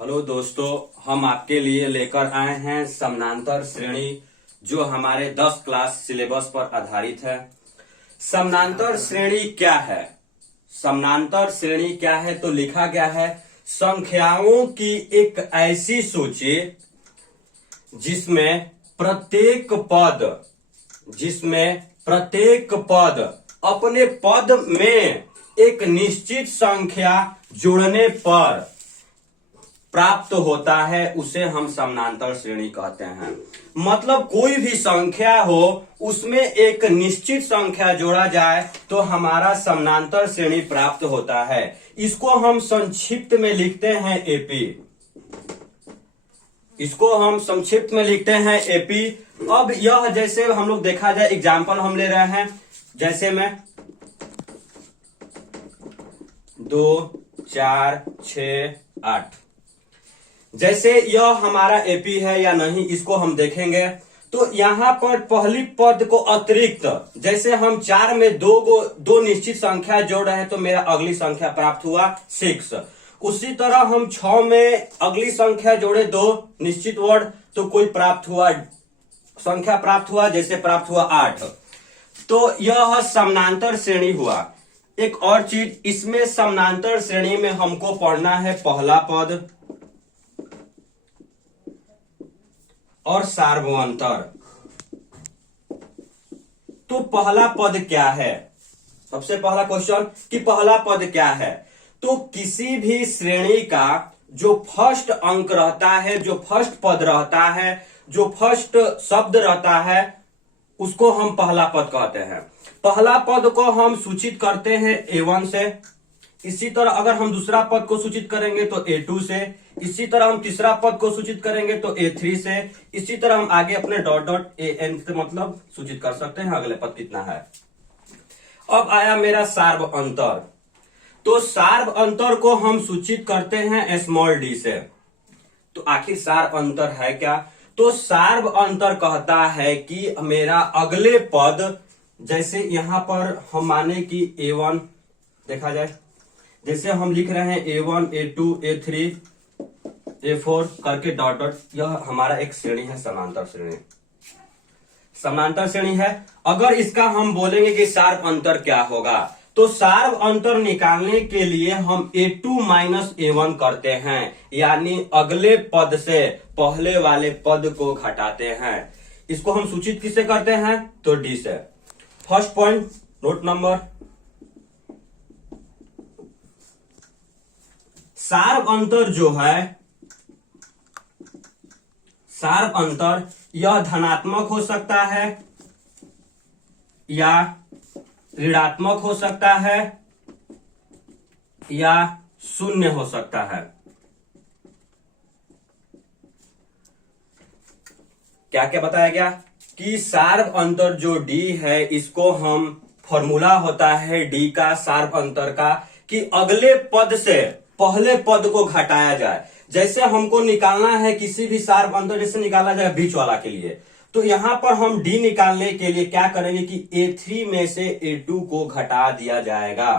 Hello दोस्तों, हम आपके लिए लेकर आए हैं समानांतर श्रेणी जो हमारे 10 क्लास सिलेबस पर आधारित है। समानांतर श्रेणी क्या है? समानांतर श्रेणी क्या है तो लिखा गया है संख्याओं की एक ऐसी सूची जिसमें प्रत्येक पद अपने पद में एक निश्चित संख्या जुड़ने पर प्राप्त होता है, उसे हम समानांतर श्रेणी कहते हैं। मतलब कोई भी संख्या हो उसमें एक निश्चित संख्या जोड़ा जाए तो हमारा समानांतर श्रेणी प्राप्त होता है। इसको हम संक्षिप्त में लिखते हैं एपी। अब यह जैसे हम लोग देखा जाए एग्जाम्पल हम ले रहे हैं, जैसे में 2 4 6 8, जैसे यह हमारा एपी है या नहीं इसको हम देखेंगे। तो यहां पर पहली पद को अतिरिक्त जैसे हम 4 में दो निश्चित संख्या जोड़ रहे हैं तो मेरा अगली संख्या प्राप्त हुआ 6। उसी तरह हम 6 में अगली संख्या जोड़े 2 निश्चित वर्ड तो कोई संख्या प्राप्त हुआ, जैसे प्राप्त हुआ 8। तो यह समानांतर श्रेणी हुआ। एक और चीज इसमें समानांतर श्रेणी में हमको पढ़ना है पहला पद और सार्वअंतर। तो पहला पद क्या है? सबसे पहला क्वेश्चन कि पहला पद क्या है। तो किसी भी श्रेणी का जो फर्स्ट अंक रहता है, जो फर्स्ट पद रहता है, जो फर्स्ट शब्द रहता है, उसको हम पहला पद कहते हैं। पहला पद को हम सूचित करते हैं A1 से। इसी तरह अगर हम दूसरा पद को सूचित करेंगे तो A2 से। इसी तरह हम तीसरा पद को सूचित करेंगे तो A3 से। इसी तरह हम आगे अपने डॉट AN से मतलब सूचित कर सकते हैं अगले पद कितना है। अब आया मेरा सार्वअंतर। तो सार्वअंतर को हम सूचित करते हैं स्मॉल d से। तो आखिर सार्वअंतर है क्या? तो सार्वअंतर कहता है कि मेरा अगले पद, जैसे यहां पर हम माने कि A1 देखा जाए, जैसे हम लिख रहे हैं A1 A2 A3 A4 करके डॉट, यह हमारा एक श्रेणी है समानांतर श्रेणी है। अगर इसका हम बोलेंगे कि सार्वअंतर क्या होगा, तो सार्वअंतर निकालने के लिए हम A2 माइनस A1 करते हैं, यानी अगले पद से पहले वाले पद को घटाते हैं। इसको हम सूचित किससे करते हैं? तो D से। फर्स्ट पॉइंट नोट नंबर, सार्वअंतर जो है, सार्वअंतर यह धनात्मक हो सकता है या ऋणात्मक हो सकता है या शून्य हो सकता है। क्या क्या बताया गया कि सार्वअंतर जो D है, इसको हम फॉर्मूला होता है D का सार्वअंतर का कि अगले पद से पहले पद को घटाया जाए। जैसे हमको निकालना है किसी भी सार्वअंतर, जैसे निकाला जाए बीच वाला के लिए, तो यहां पर हम D निकालने के लिए क्या करेंगे कि A3 में से A2 को घटा दिया जाएगा।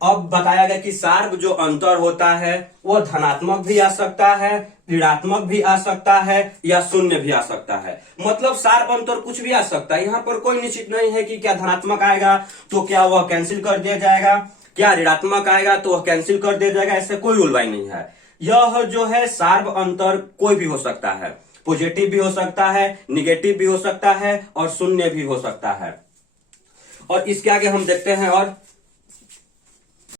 अब बताया गया कि सार्व जो अंतर होता है वह धनात्मक भी आ सकता है, ऋणात्मक भी आ सकता है या शून्य भी आ सकता है। मतलब सार्व अंतर कुछ भी आ सकता है। यहां पर कोई निश्चित नहीं है कि क्या धनात्मक आएगा तो क्या वह कैंसिल कर दिया जाएगा, क्या ऋणात्मक आएगा तो वह कैंसिल कर दिया जाएगा, ऐसे कोई रूल बाई नहीं है। यह जो है सार्व अंतर कोई भी हो सकता है, पॉजिटिव भी हो सकता है, निगेटिव भी हो सकता है और शून्य भी हो सकता है। और इसके आगे हम देखते हैं और